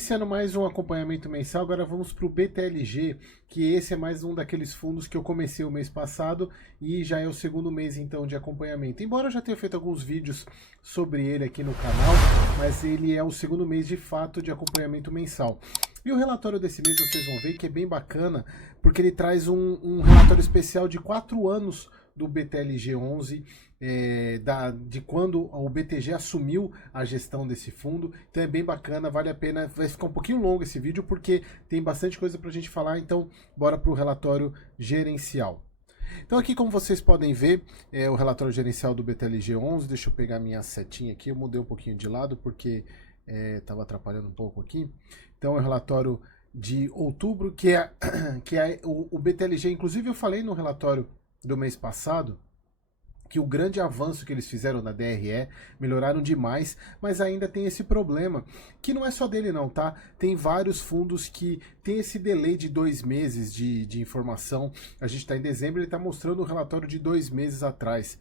Iniciando mais um acompanhamento mensal, agora vamos para o BTLG, que esse é mais um daqueles fundos que eu comecei o mês passado e já é o segundo mês então de acompanhamento. Embora eu já tenha feito alguns vídeos sobre ele aqui no canal, mas ele é o segundo mês de fato de acompanhamento mensal. E o relatório desse mês vocês vão ver que é bem bacana, porque ele traz um relatório especial de 4 anos do BTLG 11, de quando o BTG assumiu a gestão desse fundo. Então é bem bacana, vale a pena. Vai ficar um pouquinho longo esse vídeo porque tem bastante coisa para a gente falar, então bora para o relatório gerencial. Então aqui, como vocês podem ver, é o relatório gerencial do BTLG 11. Deixa eu pegar minha setinha aqui, eu mudei um pouquinho de lado porque estava atrapalhando um pouco aqui. Então é o relatório de outubro, que é o BTLG. Inclusive eu falei no relatório do mês passado que o grande avanço que eles fizeram na DRE, melhoraram demais, mas ainda tem esse problema, que não é só dele não, tá? Tem vários fundos que tem esse delay de 2 meses de informação. A gente está em dezembro, ele está mostrando o relatório de 2 meses atrás.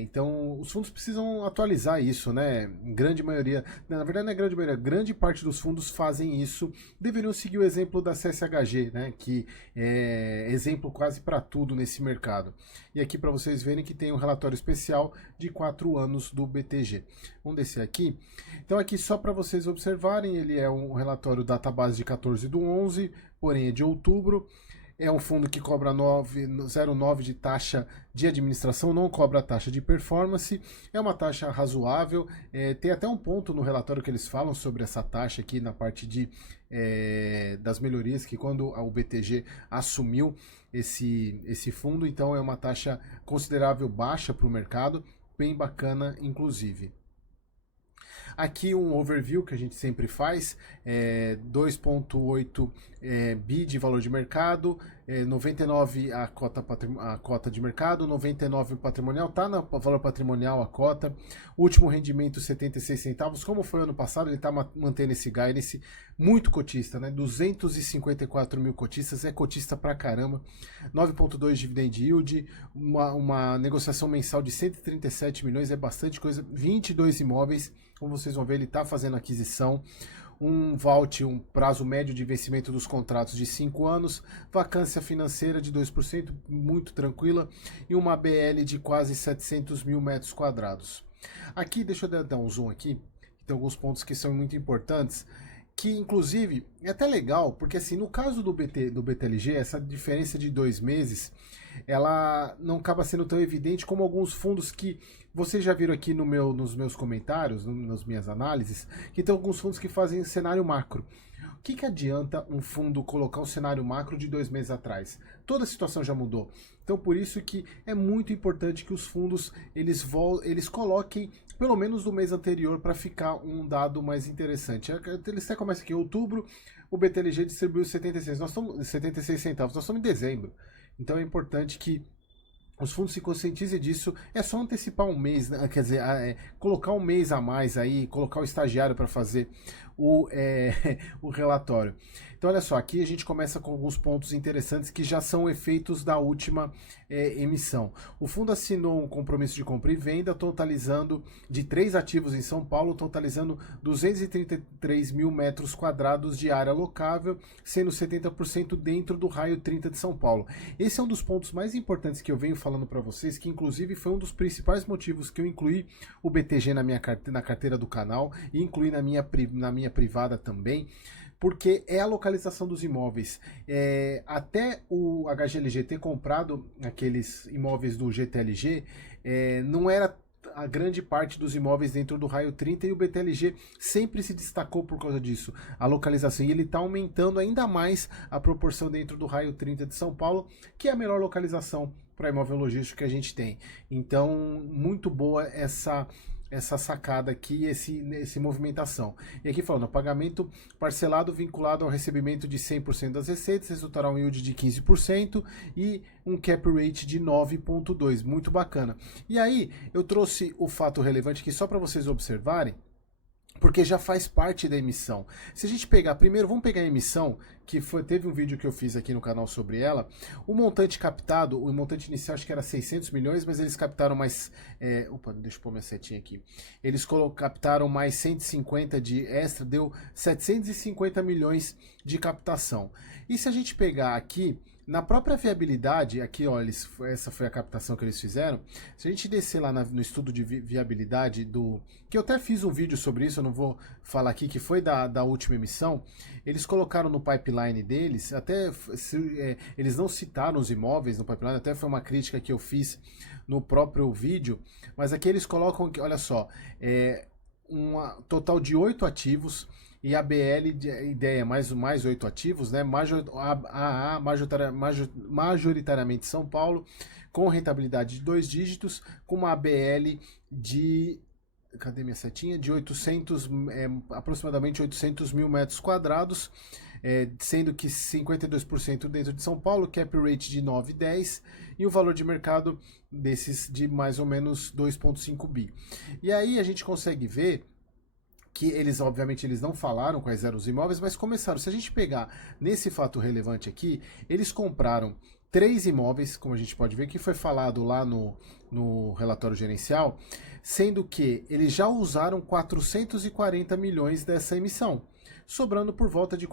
Então os fundos precisam atualizar isso, né? Em grande maioria, na verdade não é grande maioria, grande parte dos fundos fazem isso. Deveriam seguir o exemplo da CSHG, né? Que é exemplo quase para tudo nesse mercado. E aqui para vocês verem que tem um relatório especial de 4 anos do BTG. Vamos descer aqui. Então aqui só para vocês observarem, ele é um relatório database de 14/11, porém é de outubro. É um fundo que cobra 0,9 de taxa de administração, não cobra taxa de performance. É uma taxa razoável. Tem até um ponto no relatório que eles falam sobre essa taxa aqui na parte das melhorias, que quando o BTG assumiu esse fundo, então é uma taxa considerável baixa para o mercado, bem bacana inclusive. Aqui um overview que a gente sempre faz, 2,8 bi de valor de mercado, 99 a cota de mercado, 99 patrimonial, tá no valor patrimonial a cota, último rendimento 76 centavos, como foi ano passado, ele está mantendo esse guidance, muito cotista, né? 254 mil cotistas, é cotista pra caramba, 9,2 dividend yield, uma negociação mensal de 137 milhões, é bastante coisa, 22 imóveis, como vocês vão ver, ele está fazendo aquisição, um vault, um prazo médio de vencimento dos contratos de 5 anos, vacância financeira de 2%, muito tranquila, e uma BL de quase 700 mil metros quadrados. Aqui, deixa eu dar um zoom aqui, tem alguns pontos que são muito importantes, que inclusive é até legal, porque assim, no caso do BTLG, essa diferença de 2 meses, ela não acaba sendo tão evidente como alguns fundos que vocês já viram aqui nos meus comentários, nas minhas análises, que tem alguns fundos que fazem cenário macro. O que adianta um fundo colocar um cenário macro de 2 meses atrás? Toda a situação já mudou. Então por isso que é muito importante que os fundos eles coloquem pelo menos do mês anterior para ficar um dado mais interessante. Eles até começam aqui em outubro, o BTLG distribuiu 76 centavos, nós estamos em dezembro. Então é importante que os fundos se conscientizem disso, é só antecipar um mês, né? Quer dizer, colocar um mês a mais aí, colocar o estagiário para fazer o relatório. Então olha só, aqui a gente começa com alguns pontos interessantes que já são efeitos da última emissão. O fundo assinou um compromisso de compra e venda totalizando de 3 ativos em São Paulo, totalizando 233 mil metros quadrados de área locável, sendo 70% dentro do raio 30 de São Paulo. Esse é um dos pontos mais importantes que eu venho falando para vocês, que inclusive foi um dos principais motivos que eu incluí o BTG na carteira do canal e incluí na minha privada também, porque é a localização dos imóveis. Até o HGLG ter comprado aqueles imóveis do GTLG, não era a grande parte dos imóveis dentro do raio 30 e o BTLG sempre se destacou por causa disso, a localização, e ele está aumentando ainda mais a proporção dentro do raio 30 de São Paulo, que é a melhor localização para imóvel logístico que a gente tem. Então, muito boa essa sacada aqui, essa movimentação. E aqui falando, pagamento parcelado vinculado ao recebimento de 100% das receitas, resultará um yield de 15% e um cap rate de 9,2%, muito bacana. E aí, eu trouxe o fato relevante aqui só para vocês observarem, porque já faz parte da emissão. Se a gente pegar, primeiro vamos pegar a emissão, que teve um vídeo que eu fiz aqui no canal sobre ela, o montante captado, o montante inicial acho que era 600 milhões, mas eles captaram mais, opa, deixa eu pôr minha setinha aqui, eles captaram mais 150 de extra, deu 750 milhões de captação. E se a gente pegar aqui, na própria viabilidade, aqui ó, essa foi a captação que eles fizeram. Se a gente descer lá no estudo de viabilidade que eu até fiz um vídeo sobre isso, eu não vou falar aqui, que foi da última emissão, eles colocaram no pipeline deles, até eles não citaram os imóveis no pipeline, até foi uma crítica que eu fiz no próprio vídeo, mas aqui eles colocam, olha só, um total de 8 ativos, e a BL, a ideia é mais 8 ativos, né? Majoritariamente São Paulo, com rentabilidade de 2 dígitos, com uma ABL de, cadê minha setinha? De 800, aproximadamente 800 mil metros quadrados, sendo que 52% dentro de São Paulo, cap rate de 9,10 e o valor de mercado desses de mais ou menos 2,5 bi. E aí a gente consegue ver que eles, obviamente, eles não falaram quais eram os imóveis, mas começaram. Se a gente pegar nesse fato relevante aqui, eles compraram 3 imóveis, como a gente pode ver, que foi falado lá no relatório gerencial, sendo que eles já usaram 440 milhões dessa emissão, sobrando por volta de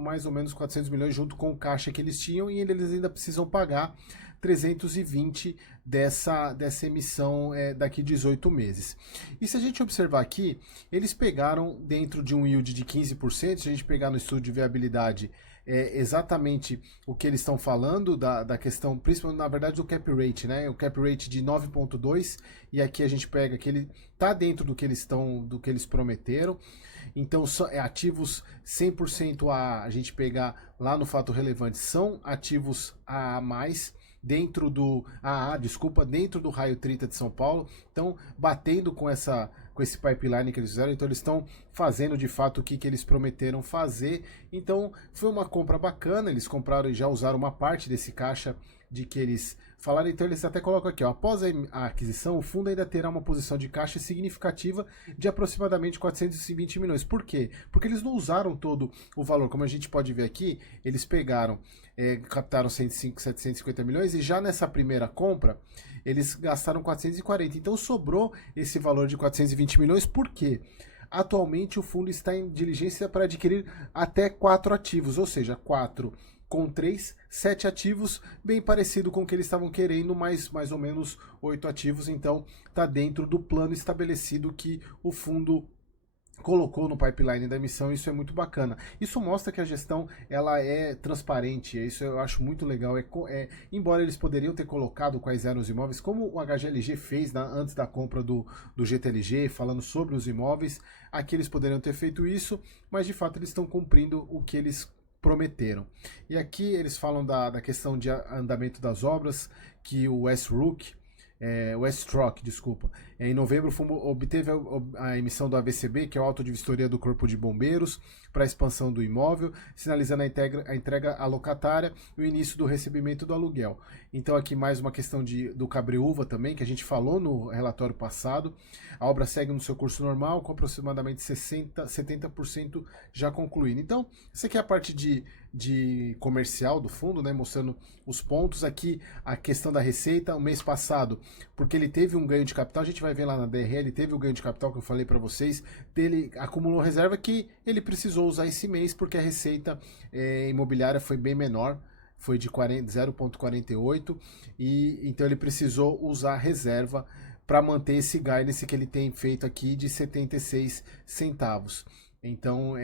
mais ou menos 400 milhões junto com o caixa que eles tinham, e eles ainda precisam pagar 320 dessa emissão daqui 18 meses. E se a gente observar aqui, eles pegaram dentro de um yield de 15%, se a gente pegar no estudo de viabilidade, exatamente o que eles estão falando da questão, principalmente na verdade do cap rate, né? O cap rate de 9,2, e aqui a gente pega que ele está dentro do que eles prometeram. Então, ativos 100% a gente pegar lá no fato relevante, são ativos a mais, dentro do dentro do raio 30 de São Paulo, então batendo com esse pipeline que eles fizeram, então eles estão fazendo de fato o que eles prometeram fazer. Então foi uma compra bacana, eles compraram e já usaram uma parte desse caixa de que eles falaram, então eles até colocam aqui, ó, após a aquisição, o fundo ainda terá uma posição de caixa significativa de aproximadamente 420 milhões. Por quê? Porque eles não usaram todo o valor, como a gente pode ver aqui, eles pegaram, captaram 750 milhões, e já nessa primeira compra, eles gastaram 440, então sobrou esse valor de 420 milhões, por quê? Atualmente o fundo está em diligência para adquirir até 4 ativos, ou seja, 4 com 3, 7 ativos, bem parecido com o que eles estavam querendo, mais ou menos 8 ativos, então está dentro do plano estabelecido que o fundo colocou no pipeline da emissão. Isso é muito bacana. Isso mostra que a gestão ela é transparente, isso eu acho muito legal. Embora eles poderiam ter colocado quais eram os imóveis, como o HGLG fez antes da compra do GTLG, falando sobre os imóveis, aqui eles poderiam ter feito isso, mas de fato eles estão cumprindo o que eles prometeram. E aqui eles falam da questão de andamento das obras, que o Westrock, em novembro o fundo obteve a emissão do AVCB, que é o auto de vistoria do Corpo de Bombeiros, para a expansão do imóvel, sinalizando a entrega à locatária e o início do recebimento do aluguel. Então aqui mais uma questão do Cabreúva também, que a gente falou no relatório passado. A obra segue no seu curso normal, com aproximadamente 70% já concluído. Então, essa aqui é a parte de comercial do fundo, né, mostrando os pontos. Aqui a questão da receita, o mês passado, porque ele teve um ganho de capital, a gente vai ver lá na DRE, ele teve o ganho de capital que eu falei para vocês, ele acumulou reserva que ele precisou usar esse mês, porque a receita imobiliária foi bem menor, foi de 0,48, e então ele precisou usar reserva para manter esse guidance que ele tem feito aqui de 76 centavos. Então,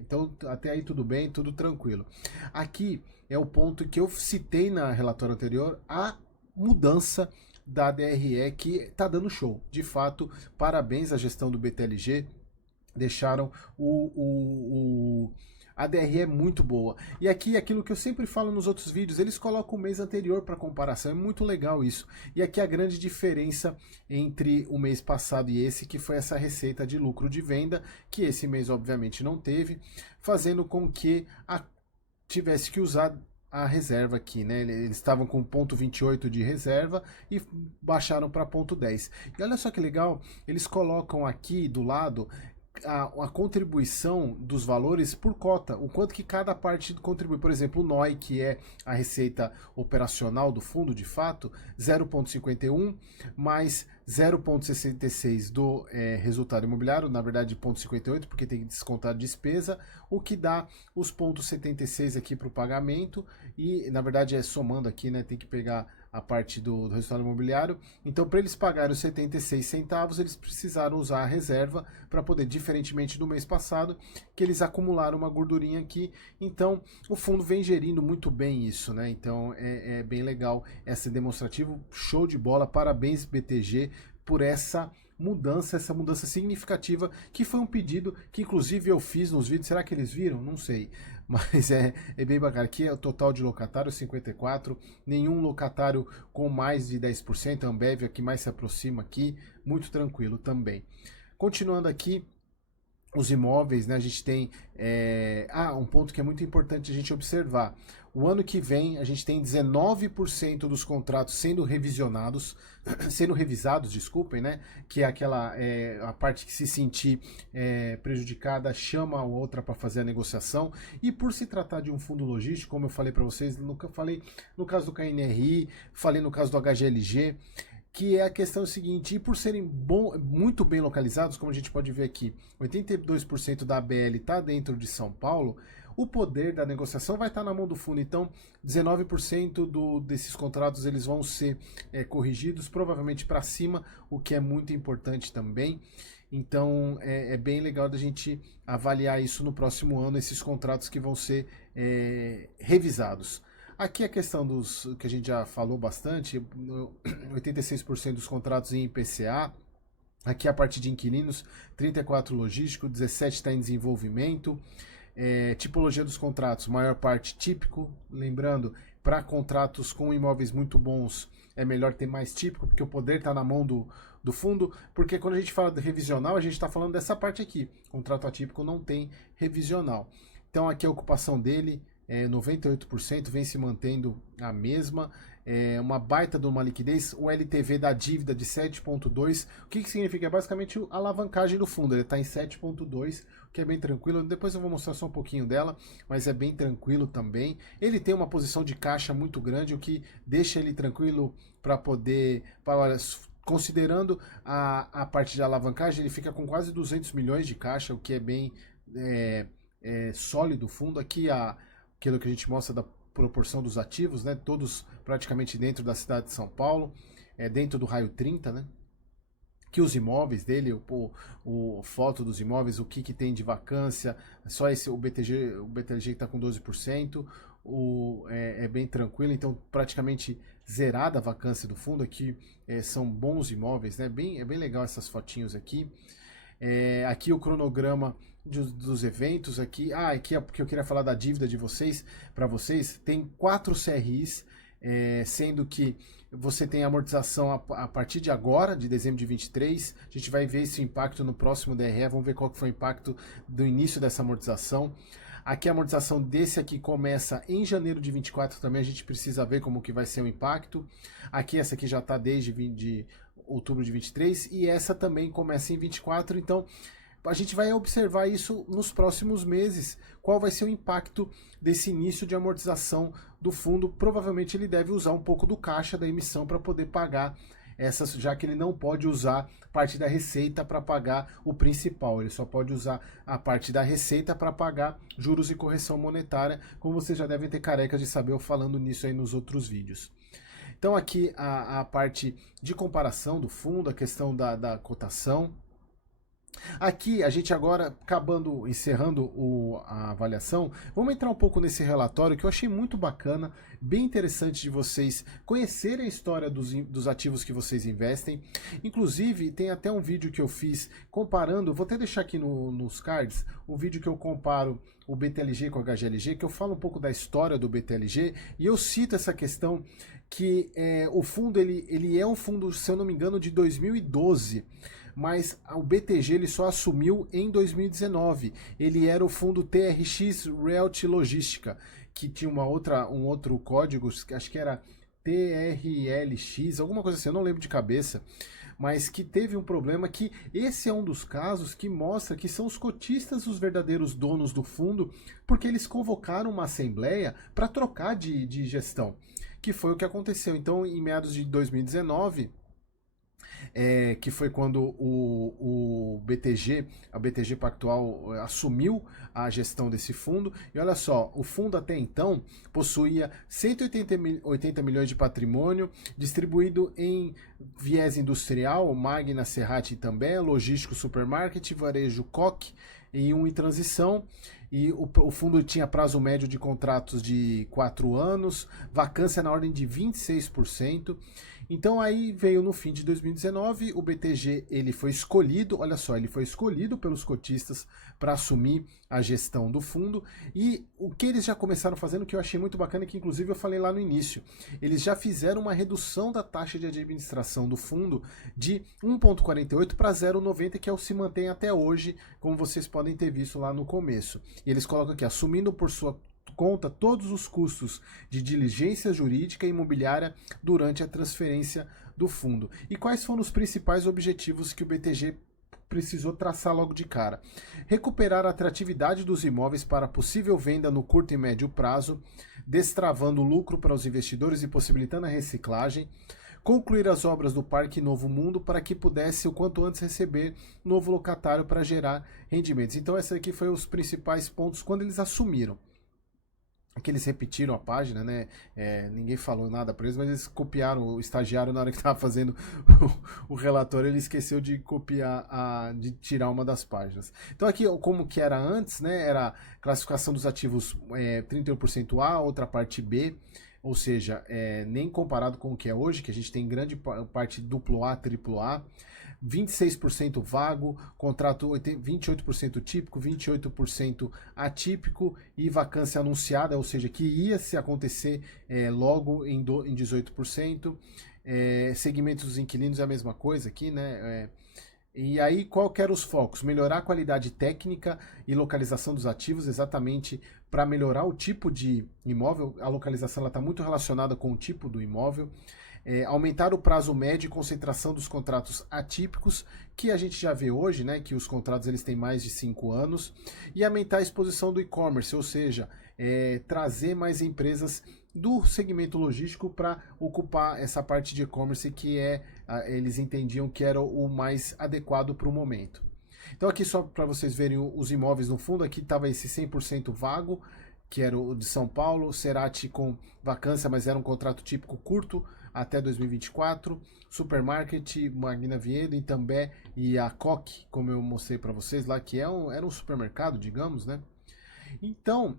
então, até aí tudo bem, tudo tranquilo. Aqui é o ponto que eu citei na relatório anterior, a mudança da DRE, que está dando show. De fato, parabéns à gestão do BTLG, deixaram a DRE é muito boa. E aqui, aquilo que eu sempre falo nos outros vídeos, eles colocam o mês anterior para comparação, é muito legal isso. E aqui a grande diferença entre o mês passado e esse, que foi essa receita de lucro de venda, que esse mês obviamente não teve, fazendo com que tivesse que usar a reserva aqui, né? Eles estavam com 0,28 de reserva e baixaram para 0,10. E olha só que legal, eles colocam aqui do lado a contribuição dos valores por cota, o quanto que cada parte contribui. Por exemplo, o NOI, que é a receita operacional do fundo, de fato, 0,51 mais 0,66 do resultado imobiliário, na verdade 0,58, porque tem que descontar a despesa, o que dá os 0,76 aqui para o pagamento, e na verdade somando aqui, né, tem que pegar a parte do resultado imobiliário. Então, para eles pagarem os 76 centavos, eles precisaram usar a reserva para poder, diferentemente do mês passado, que eles acumularam uma gordurinha aqui. Então, o fundo vem gerindo muito bem isso, né? Então, é bem legal esse demonstrativo, show de bola, parabéns BTG por essa mudança significativa, que foi um pedido que inclusive eu fiz nos vídeos. Será que eles viram? Não sei. Mas é bem bacana. Aqui é o total de locatários, 54. Nenhum locatário com mais de 10%. A Ambev é que mais se aproxima aqui. Muito tranquilo também. Continuando aqui, os imóveis, né? A gente tem um ponto que é muito importante a gente observar. O ano que vem a gente tem 19% dos contratos sendo revisionados, sendo revisados, desculpem, né? Que é aquela a parte que se sentir prejudicada chama a outra para fazer a negociação. E por se tratar de um fundo logístico, como eu falei para vocês, falei no caso do KNRI, falei no caso do HGLG, que é a questão seguinte, e por serem muito bem localizados, como a gente pode ver aqui, 82% da ABL está dentro de São Paulo, o poder da negociação vai estar na mão do fundo. Então, 19% desses contratos eles vão ser corrigidos, provavelmente para cima, o que é muito importante também. Então, é bem legal da gente avaliar isso no próximo ano, esses contratos que vão ser revisados. Aqui a questão dos que a gente já falou bastante, 86% dos contratos em IPCA. Aqui a parte de inquilinos, 34% logístico, 17% está em desenvolvimento. Tipologia dos contratos, maior parte típico. Lembrando, para contratos com imóveis muito bons, é melhor ter mais típico, porque o poder está na mão do fundo. Porque quando a gente fala de revisional, a gente está falando dessa parte aqui. Contrato atípico não tem revisional. Então aqui a ocupação dele, 98%, vem se mantendo a mesma. Uma baita de uma liquidez, o LTV da dívida de 7,2. O que significa? É basicamente a alavancagem do fundo, ele está em 7,2, o que é bem tranquilo. Depois eu vou mostrar só um pouquinho dela, mas é bem tranquilo também. Ele tem uma posição de caixa muito grande, o que deixa ele tranquilo para poder... considerando a parte de alavancagem, ele fica com quase 200 milhões de caixa, o que é bem sólido o fundo. Aqui aquilo que a gente mostra da proporção dos ativos, né? Todos praticamente dentro da cidade de São Paulo, dentro do raio 30, né? Que os imóveis dele, o foto dos imóveis, o que tem de vacância, só o BTG está com 12%, é bem tranquilo, então praticamente zerada a vacância do fundo. Aqui são bons imóveis, né? É bem legal essas fotinhos aqui. Aqui o cronograma dos eventos aqui. Aqui é porque eu queria falar da dívida de vocês, para vocês. Tem 4 CRIs, sendo que você tem amortização a partir de agora, de dezembro de 23. A gente vai ver esse impacto no próximo DRE, vamos ver qual que foi o impacto do início dessa amortização. Aqui a amortização desse aqui começa em janeiro de 24 também, a gente precisa ver como que vai ser o impacto. Aqui essa aqui já está desde de outubro de 23 e essa também começa em 24, então a gente vai observar isso nos próximos meses, qual vai ser o impacto desse início de amortização do fundo. Provavelmente ele deve usar um pouco do caixa da emissão para poder pagar essas, já que ele não pode usar parte da receita para pagar o principal, ele só pode usar a parte da receita para pagar juros e correção monetária, como vocês já devem ter careca de saber eu falando nisso aí nos outros vídeos. Então aqui a parte de comparação do fundo, a questão da cotação. Aqui a gente agora, encerrando a avaliação, vamos entrar um pouco nesse relatório que eu achei muito bacana, bem interessante de vocês conhecerem a história dos ativos que vocês investem. Inclusive tem até um vídeo que eu fiz comparando, vou até deixar aqui nos cards, um vídeo que eu comparo o BTLG com o HGLG, que eu falo um pouco da história do BTLG e eu cito essa questão que o fundo ele é um fundo, se eu não me engano, de 2012, mas o BTG ele só assumiu em 2019. Ele era o fundo TRX Realty Logística, que tinha um outro código, acho que era TRLX, alguma coisa assim, eu não lembro de cabeça, mas que teve um problema que esse é um dos casos que mostra que são os cotistas os verdadeiros donos do fundo, porque eles convocaram uma assembleia para trocar de gestão, que foi o que aconteceu. Então, em meados de 2019, que foi quando o BTG, a BTG Pactual, assumiu a gestão desse fundo. E olha só, o fundo até então possuía 180 milhões de patrimônio, distribuído em viés industrial, Magna, Serrate e Itambé, logístico, supermarket, varejo, Coque e um em transição. E o fundo tinha prazo médio de contratos de 4 anos, vacância na ordem de 26%. Então aí veio no fim de 2019, o BTG ele foi escolhido, olha só, ele foi escolhido pelos cotistas para assumir a gestão do fundo, e o que eles já começaram fazendo, que eu achei muito bacana, que inclusive eu falei lá no início, eles já fizeram uma redução da taxa de administração do fundo de 1,48 para 0,90, que é o que se mantém até hoje, como vocês podem ter visto lá no começo. E eles colocam aqui, assumindo por sua conta todos os custos de diligência jurídica e imobiliária durante a transferência do fundo. E quais foram os principais objetivos que o BTG precisou traçar logo de cara? Recuperar a atratividade dos imóveis para possível venda no curto e médio prazo, destravando lucro para os investidores e possibilitando a reciclagem. Concluir as obras do Parque Novo Mundo para que pudesse o quanto antes receber novo locatário para gerar rendimentos. Então esses aqui foram os principais pontos quando eles assumiram. Que eles repetiram a página, né? Ninguém falou nada para eles, mas eles copiaram o estagiário na hora que estava fazendo o relatório, ele esqueceu de copiar, de tirar uma das páginas. Então aqui, como que era antes, né? Era classificação dos ativos 31% A, outra parte B, ou seja, nem comparado com o que é hoje, que a gente tem grande parte duplo A, triplo A. 26% vago, contrato 28% típico, 28% atípico e vacância anunciada, ou seja, que ia se acontecer logo em 18%. Segmentos dos inquilinos é a mesma coisa aqui, né? E aí, qual que eram os focos? Melhorar a qualidade técnica e localização dos ativos, exatamente para melhorar o tipo de imóvel. A localização está muito relacionada com o tipo do imóvel. Aumentar o prazo médio e concentração dos contratos atípicos, que a gente já vê hoje, né, que os contratos eles têm mais de 5 anos, e aumentar a exposição do e-commerce, ou seja, trazer mais empresas do segmento logístico para ocupar essa parte de e-commerce que eles entendiam que era o mais adequado para o momento. Então aqui só para vocês verem os imóveis no fundo, aqui estava esse 100% vago, que era o de São Paulo, Serrate com vacância, mas era um contrato típico curto, até 2024, Supermarket, Magna Viedo, Itambé e a Coque, como eu mostrei para vocês lá, que era um supermercado, digamos, né? Então,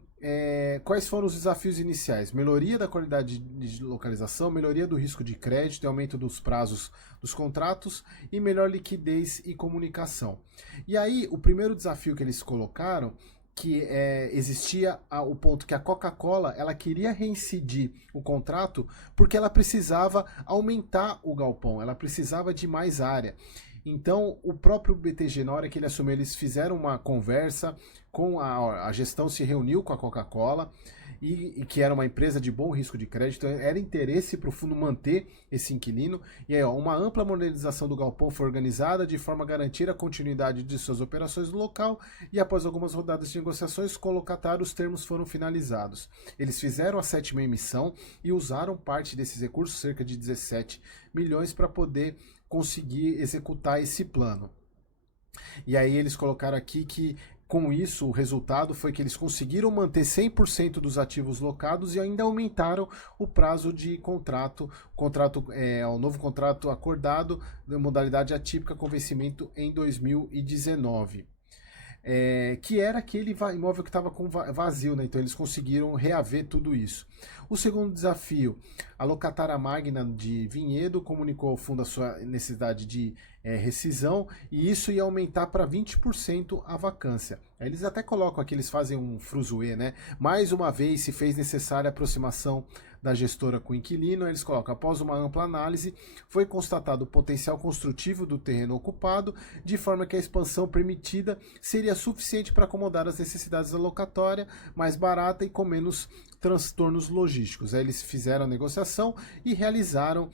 quais foram os desafios iniciais? Melhoria da qualidade de localização, melhoria do risco de crédito, aumento dos prazos dos contratos e melhor liquidez e comunicação. E aí, o primeiro desafio que eles colocaram que existia o ponto que a Coca-Cola ela queria reincidir o contrato porque ela precisava aumentar o galpão, ela precisava de mais área. Então, o próprio BTG, na hora que ele assumiu, eles fizeram uma conversa com a gestão, se reuniu com a Coca-Cola, e que era uma empresa de bom risco de crédito, era interesse para o fundo manter esse inquilino, e aí uma ampla modernização do galpão foi organizada de forma a garantir a continuidade de suas operações no local, e após algumas rodadas de negociações com o locatário, os termos foram finalizados. Eles fizeram a 7ª emissão e usaram parte desses recursos, cerca de 17 milhões, para poder conseguir executar esse plano. E aí eles colocaram aqui que com isso, o resultado foi que eles conseguiram manter 100% dos ativos locados e ainda aumentaram o prazo de contrato. O novo contrato acordado, na modalidade atípica, com vencimento em 2019. Que era aquele imóvel que estava vazio, né? Então eles conseguiram reaver tudo isso. O segundo desafio, a locatária Magna de Vinhedo comunicou ao fundo a sua necessidade de rescisão e isso ia aumentar para 20% a vacância. Aí eles até colocam aqui, eles fazem um frusuê, né? Mais uma vez se fez necessária a aproximação da gestora com o inquilino. Eles colocam: após uma ampla análise, foi constatado o potencial construtivo do terreno ocupado, de forma que a expansão permitida seria suficiente para acomodar as necessidades da locatória, mais barata e com menos transtornos logísticos. Aí eles fizeram a negociação e realizaram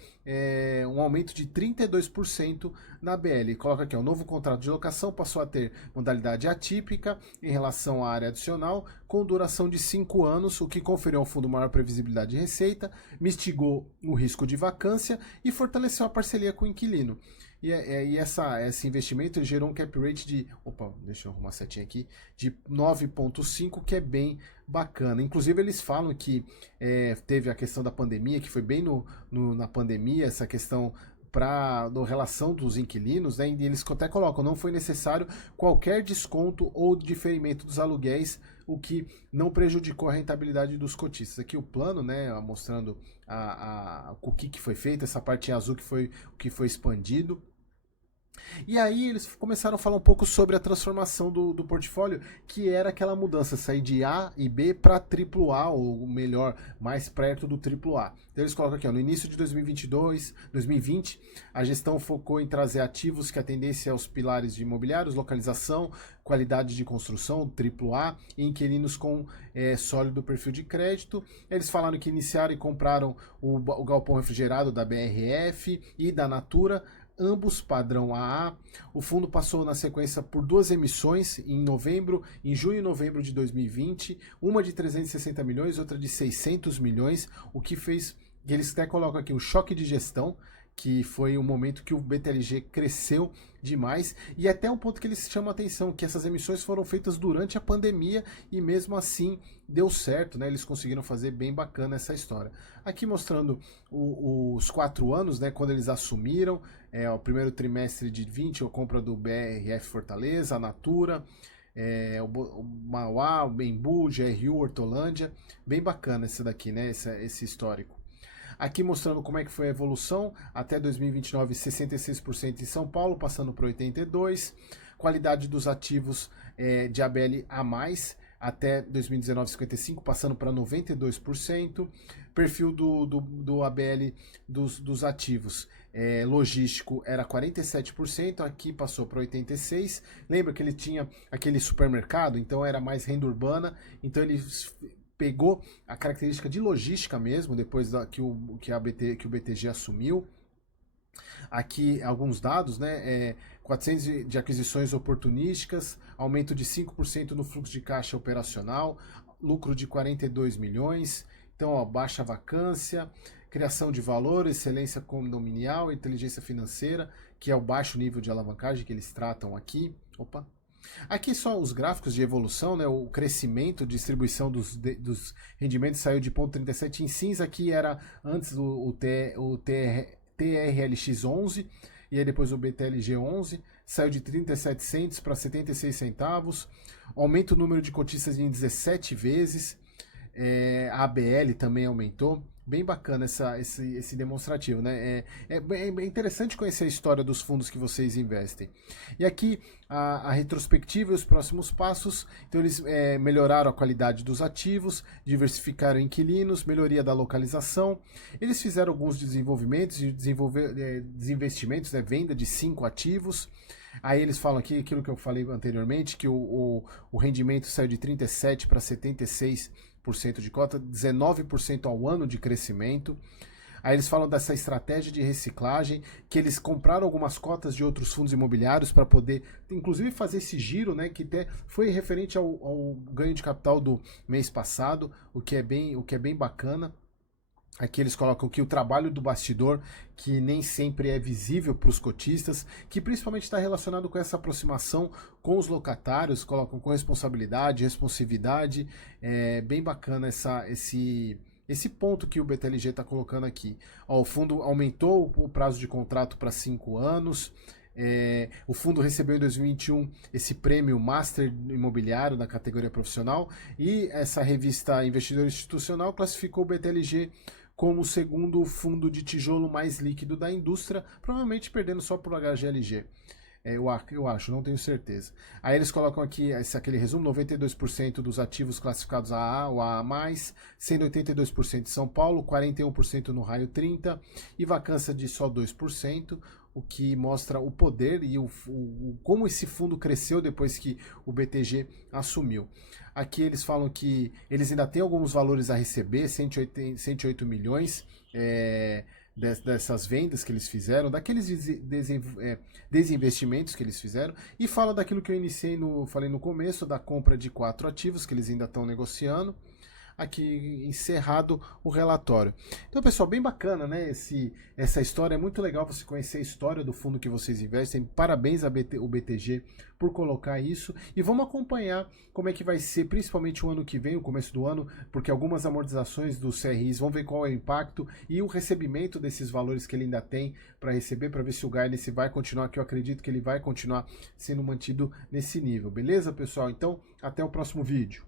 um aumento de 32% na BL. Coloca aqui: o novo contrato de locação passou a ter modalidade atípica em relação à área adicional, com duração de 5 anos, o que conferiu ao fundo maior previsibilidade de receita, mitigou o risco de vacância e fortaleceu a parceria com o inquilino. E esse investimento gerou um cap rate de, deixa eu arrumar a setinha aqui, de 9,5, que é bem bacana. Inclusive eles falam que teve a questão da pandemia, que foi bem na pandemia, essa questão para relação dos inquilinos, né? E eles até colocam: não foi necessário qualquer desconto ou diferimento dos aluguéis, o que não prejudicou a rentabilidade dos cotistas. Aqui o plano, né, mostrando o que foi feito, essa parte em azul que foi expandido. E aí eles começaram a falar um pouco sobre a transformação do portfólio, que era aquela mudança, sair de A e B para AAA, ou melhor, mais perto do AAA. Então eles colocam aqui: no início de 2020, a gestão focou em trazer ativos que atendessem aos pilares de imobiliários, localização, qualidade de construção, AAA, e inquilinos com sólido perfil de crédito. Eles falaram que iniciaram e compraram o galpão refrigerado da BRF e da Natura, ambos padrão AA. O fundo passou na sequência por 2 emissões em junho e novembro de 2020, uma de 360 milhões, outra de 600 milhões, o que fez, eles até colocam aqui, um choque de gestão, que foi um momento que o BTLG cresceu demais, e até um ponto que eles chamam a atenção, que essas emissões foram feitas durante a pandemia e mesmo assim deu certo, né? Eles conseguiram fazer bem bacana essa história. Aqui mostrando os 4 anos, né, quando eles assumiram, o primeiro trimestre de 20, a compra do BRF Fortaleza, a Natura, o Mauá, o Bembu, GRU, Hortolândia, bem bacana esse daqui, né, esse histórico. Aqui mostrando como é que foi a evolução, até 2029, 66% em São Paulo, passando para 82%. Qualidade dos ativos de ABL a mais, até 2019, 55%, passando para 92%. Perfil do ABL dos ativos logístico era 47%, aqui passou para 86%. Lembra que ele tinha aquele supermercado, então era mais renda urbana, então ele pegou a característica de logística mesmo, depois que o BTG assumiu. Aqui alguns dados, né? 400 de aquisições oportunísticas, aumento de 5% no fluxo de caixa operacional, lucro de 42 milhões, então baixa vacância, criação de valor, excelência condominial, inteligência financeira, que é o baixo nível de alavancagem que eles tratam aqui. Aqui só os gráficos de evolução, né? O crescimento, distribuição dos rendimentos saiu de 0,37 em cinza, aqui era antes o TRLX 11 e aí depois o BTLG 11, saiu de 37 cents para 76 centavos, aumenta o número de cotistas em 17 vezes, a ABL também aumentou. Bem bacana esse demonstrativo, né? É interessante conhecer a história dos fundos que vocês investem. E aqui a retrospectiva e os próximos passos. Então eles melhoraram a qualidade dos ativos, diversificaram inquilinos, melhoria da localização. Eles fizeram alguns desenvolvimentos e desinvestimentos, né? Venda de 5 ativos. Aí eles falam aqui aquilo que eu falei anteriormente, que o rendimento saiu de 37% para 76% de cota, 19% ao ano de crescimento. Aí eles falam dessa estratégia de reciclagem, que eles compraram algumas cotas de outros fundos imobiliários para poder, inclusive, fazer esse giro, né, que até foi referente ao ganho de capital do mês passado, o que é bem bacana. Aqui eles colocam que o trabalho do bastidor, que nem sempre é visível para os cotistas, que principalmente está relacionado com essa aproximação com os locatários, colocam com responsabilidade, responsividade. É bem bacana esse ponto que o BTLG está colocando aqui. O fundo aumentou o prazo de contrato para 5 anos. O fundo recebeu em 2021 esse prêmio Master Imobiliário na categoria profissional, e essa revista Investidor Institucional classificou o BTLG como o segundo fundo de tijolo mais líquido da indústria, provavelmente perdendo só para o HGLG. Eu acho, não tenho certeza. Aí eles colocam aqui aquele resumo: 92% dos ativos classificados AA ou AA+, sendo 82% em São Paulo, 41% no Raio 30 e vacância de só 2%, o que mostra o poder e como esse fundo cresceu depois que o BTG assumiu. Aqui eles falam que eles ainda têm alguns valores a receber, 108 milhões, dessas vendas que eles fizeram, daqueles desinvestimentos que eles fizeram, e fala daquilo que eu falei no começo, da compra de 4 ativos que eles ainda estão negociando. Aqui encerrado o relatório. Então, pessoal, bem bacana, né? Essa história é muito legal você conhecer a história do fundo que vocês investem. Parabéns ao BTG por colocar isso. E vamos acompanhar como é que vai ser, principalmente o ano que vem, o começo do ano, porque algumas amortizações dos CRIs, vão ver qual é o impacto e o recebimento desses valores que ele ainda tem para receber, para ver se o guidance vai continuar, que eu acredito que ele vai continuar sendo mantido nesse nível. Beleza, pessoal? Então, até o próximo vídeo.